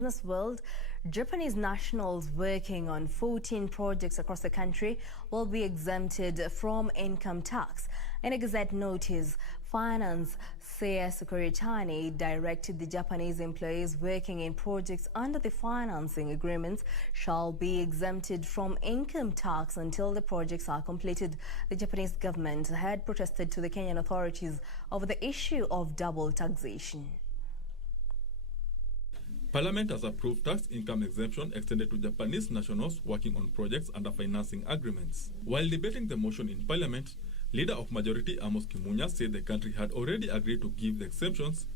Business world, Japanese nationals working on 14 projects across the country will be exempted from income tax. In a gazette notice, Finance CS Ukur Yattani directed the Japanese employees working in projects under the financing agreements shall be exempted from income tax until the projects are completed. The Japanese government had protested to the Kenyan authorities over the issue of double taxation. Parliament has approved tax income exemption extended to Japanese nationals working on projects under financing agreements. While debating the motion in Parliament, Leader of Majority Amos Kimunya said the country had already agreed to give the exemptions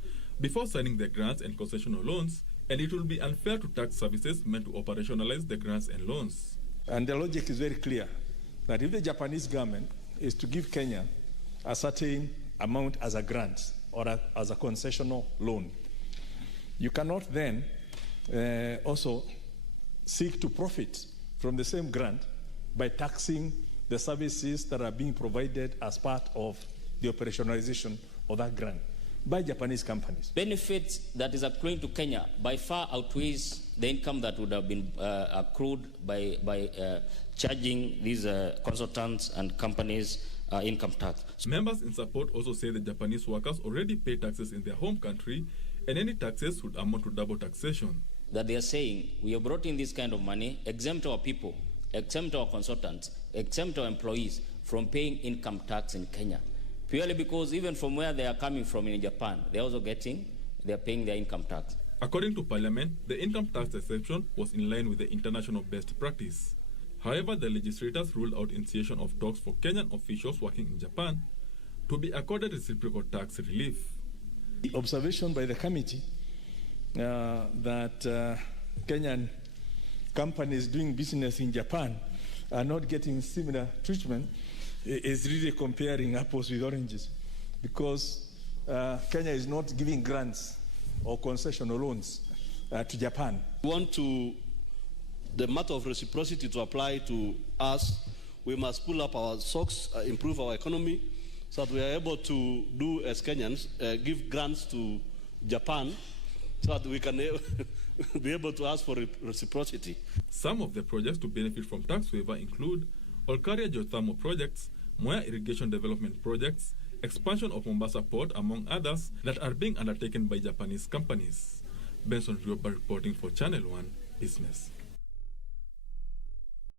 before signing the grants and concessional loans, and it will be unfair to tax services meant to operationalize the grants and loans. And the logic is very clear, that if the Japanese government is to give Kenya a certain amount as a grant or as a concessional loan, you cannot then also seek to profit from the same grant by taxing the services that are being provided as part of the operationalization of that grant by Japanese companies. Benefits that is accruing to Kenya by far outweighs the income that would have been accrued by charging these consultants and companies income tax. Members in support also say the Japanese workers already pay taxes in their home country, and any taxes would amount to double taxation. That they are saying, we have brought in this kind of money, exempt our people, exempt our consultants, exempt our employees from paying income tax in Kenya. Purely because even from where they are coming from in Japan, they are paying their income tax. According to Parliament, the income tax exemption was in line with the international best practice. However, the legislators ruled out initiation of talks for Kenyan officials working in Japan to be accorded reciprocal tax relief. The observation by the committee that Kenyan companies doing business in Japan are not getting similar treatment is really comparing apples with oranges, because Kenya is not giving grants or concessional loans to Japan. We want the matter of reciprocity to apply to us. We must pull up our socks, improve our economy, so that we are able to do as Kenyans, give grants to Japan, so that we can be able to ask for reciprocity. Some of the projects to benefit from tax waiver include Olkaria geothermal projects, Moya irrigation development projects, expansion of Mombasa port, among others that are being undertaken by Japanese companies. Benson Rioba reporting for Channel 1 Business.